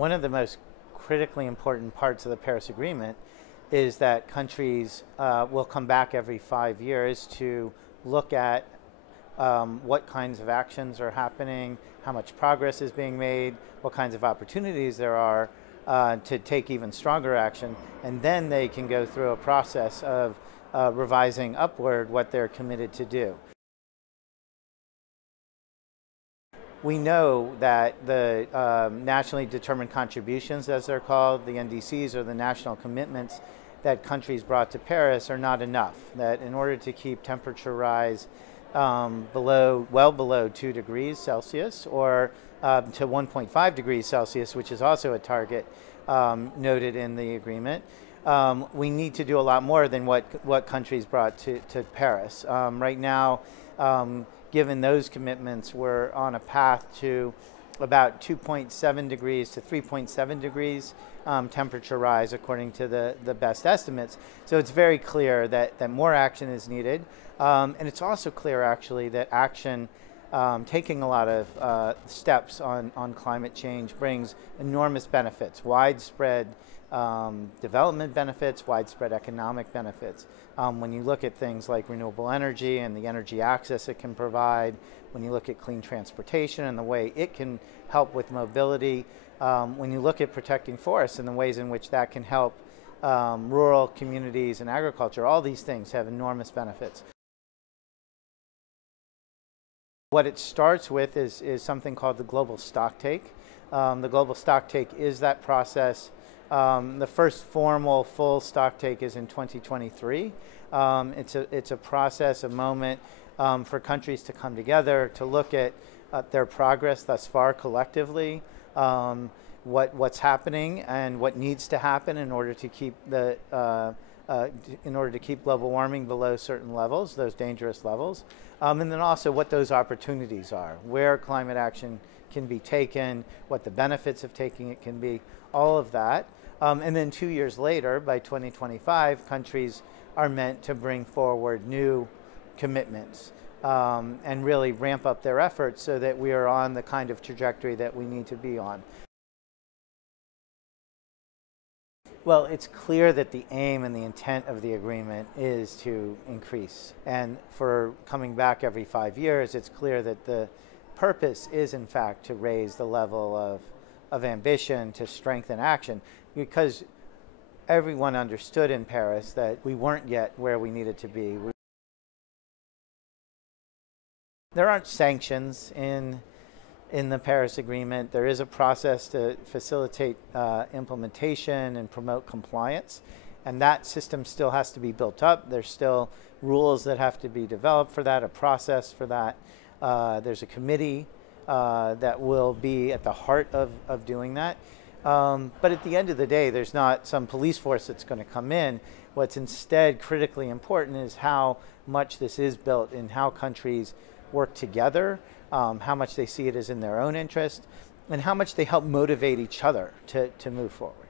One of the most critically important parts of the Paris Agreement is that countries will come back every 5 years to look at what kinds of actions are happening, how much progress is being made, what kinds of opportunities there are to take even stronger action, and then they can go through a process of revising upward what they're committed to do. We know that the nationally determined contributions, as they're called, the NDCs, or the national commitments that countries brought to Paris, are not enough. That in order to keep temperature rise well below 2 degrees Celsius, or to 1.5 degrees Celsius, which is also a target noted in the agreement, we need to do a lot more than what countries brought to Paris. Right now, given those commitments, we're on a path to about 2.7 degrees to 3.7 degrees temperature rise, according to the best estimates. So it's very clear that more action is needed. And it's also clear, actually, that action, taking a lot of steps on climate change, brings enormous benefits, widespread development benefits, widespread economic benefits. When you look at things like renewable energy and the energy access it can provide, when you look at clean transportation and the way it can help with mobility, when you look at protecting forests and the ways in which that can help rural communities and agriculture, all these things have enormous benefits. What it starts with is something called the global stocktake. The global stocktake is that process. The first formal full stocktake is in 2023. It's a process, a moment for countries to come together to look at their progress thus far collectively, what's happening and what needs to happen in order to keep global warming below certain levels, those dangerous levels, and then also what those opportunities are, where climate action can be taken, what the benefits of taking it can be, all of that. And then 2 years later, by 2025, countries are meant to bring forward new commitments and really ramp up their efforts so that we are on the kind of trajectory that we need to be on. Well, it's clear that the aim and the intent of the agreement is to increase. And for coming back every 5 years, it's clear that the purpose is, in fact, to raise the level of ambition, to strengthen action, because everyone understood in Paris that we weren't yet where we needed to be. There aren't sanctions in the Paris Agreement. There is a process to facilitate implementation and promote compliance, and that system still has to be built up. There's still rules that have to be developed for that, a process for that. There's a committee that will be at the heart of doing that. But at the end of the day, there's not some police force that's going to come in. What's instead critically important is how much this is built and how countries work together, how much they see it as in their own interest, and how much they help motivate each other to move forward.